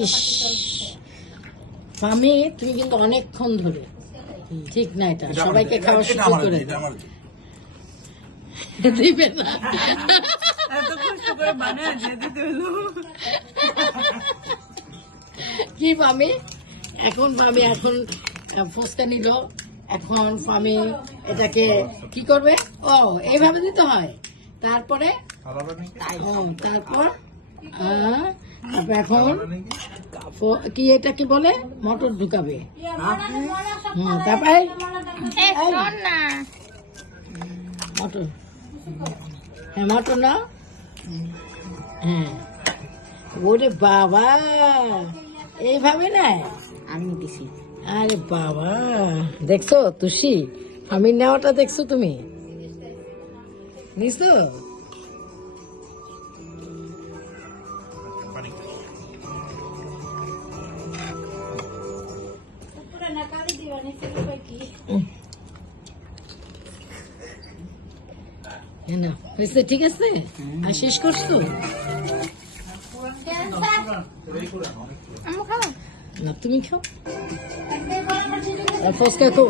ইস মামি, তুমি কিন্তু অনেকক্ষণ ধরে, ঠিক না এটা, সবাইকে খাওয়া শুরু করে দিবে না। কি মামি এখন ফুচকা নিল, এখন মামি এটাকে কি করবে? ও এইভাবে দিতে হয়, তারপরে তারপর এখন কি এটা কি বলে, মটর ঢুকাবে। তারপরে মটর, হ্যাঁ মটর না, হ্যাঁ। ওরে বাবা, এইভাবে না আমি দিছি। আরে বাবা, দেখছো তুষি, আমি নেওয়াটা দেখছো তুমি নিছো? ঠিক আছে, আর শেষ করছো না? তুমি খাও ফুচকা তো